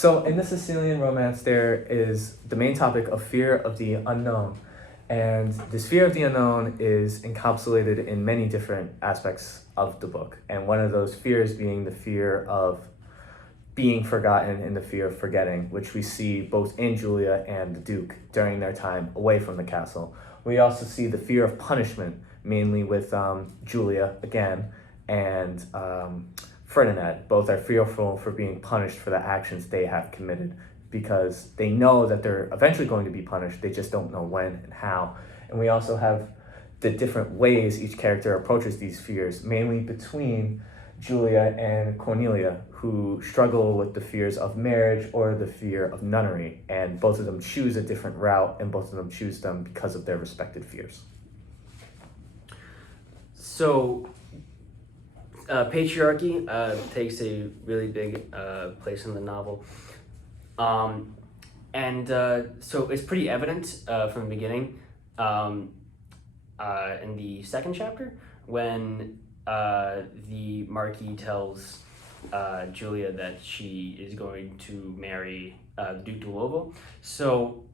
So in the Sicilian romance, there is the main topic of fear of the unknown. And this fear of the unknown is encapsulated in many different aspects of the book. And one of those fears being the fear of being forgotten and the fear of forgetting, which we see both in Julia and the Duke during their time away from the castle. We also see the fear of punishment, mainly with Julia again and Ferdinand. Both are fearful for being punished for the actions they have committed because they know that they're eventually going to be punished. They just don't know when and how. And we also have the different ways each character approaches these fears, mainly between Julia and Cornelia, who struggle with the fears of marriage or the fear of nunnery. And both of them choose a different route, and both of them choose them because of their respective fears. So, patriarchy takes a really big place in the novel. So it's pretty evident from the beginning in the second chapter when the Marquis tells Julia that she is going to marry the Duke de Lovo. So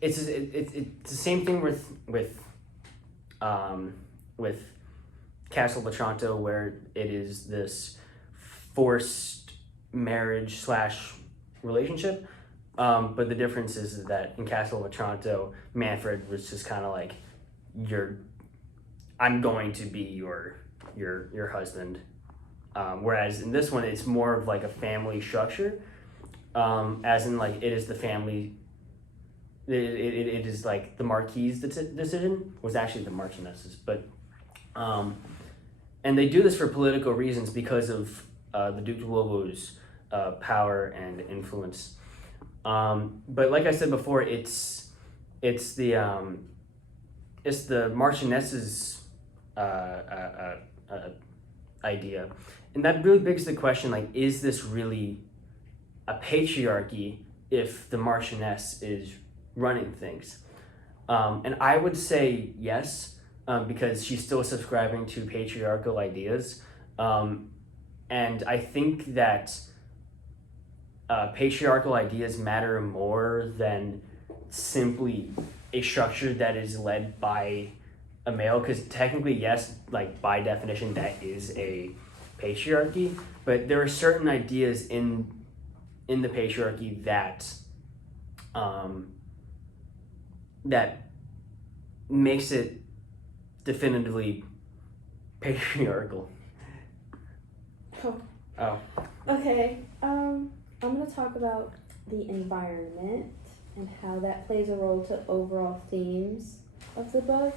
it's the same thing with Castle Otranto, where it is this forced marriage / relationship. But the difference is that in Castle Otranto, Manfred was just kind of like, I'm going to be your husband. Whereas in this one, it's more of like a family structure, as in like it is the family. It is like the Marquis's decision was actually the Marchioness's, but and they do this for political reasons because of the Duke de Lovo's power and influence. But like I said before, it's the Marchioness's idea, and that really begs the question: like, is this really a patriarchy if the Marchioness is running things? And I would say yes, because she's still subscribing to patriarchal ideas, and I think that patriarchal ideas matter more than simply a structure that is led by a male, because technically, yes, like by definition, that is a patriarchy, but there are certain ideas in the patriarchy that that makes it definitively patriarchal. Oh. Okay. I'm going to talk about the environment and how that plays a role to overall themes of the book.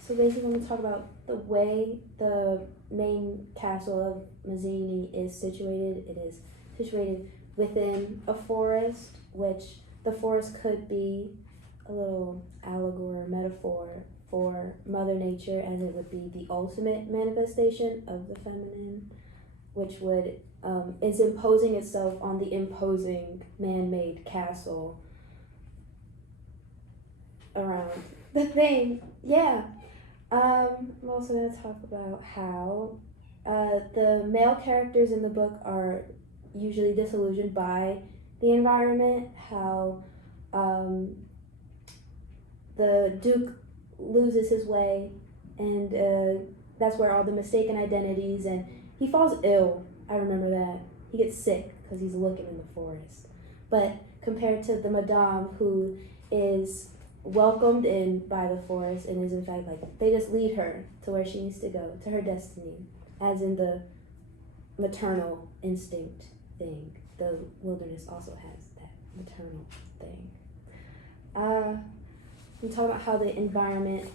So basically, I'm going to talk about the way the main castle of Mazzini is situated. It is situated within a forest, which the forest could be a little allegory or metaphor for Mother Nature, as it would be the ultimate manifestation of the feminine, which would is imposing itself on the imposing man-made castle around the thing. Yeah. I'm also going to talk about how the male characters in the book are usually disillusioned by the environment, how the Duke loses his way, and that's where all the mistaken identities, and he falls ill. I remember that. He gets sick because he's looking in the forest. But compared to the Madame, who is welcomed in by the forest and is in fact like, they just lead her to where she needs to go, to her destiny, as in the maternal instinct thing. The wilderness also has that maternal thing. We talk about how the environment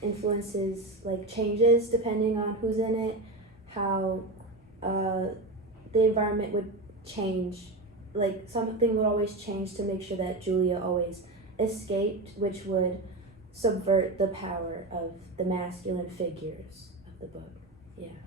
influences, like, changes depending on who's in it, how the environment would change, like something would always change to make sure that Julia always escaped, which would subvert the power of the masculine figures of the book. Yeah.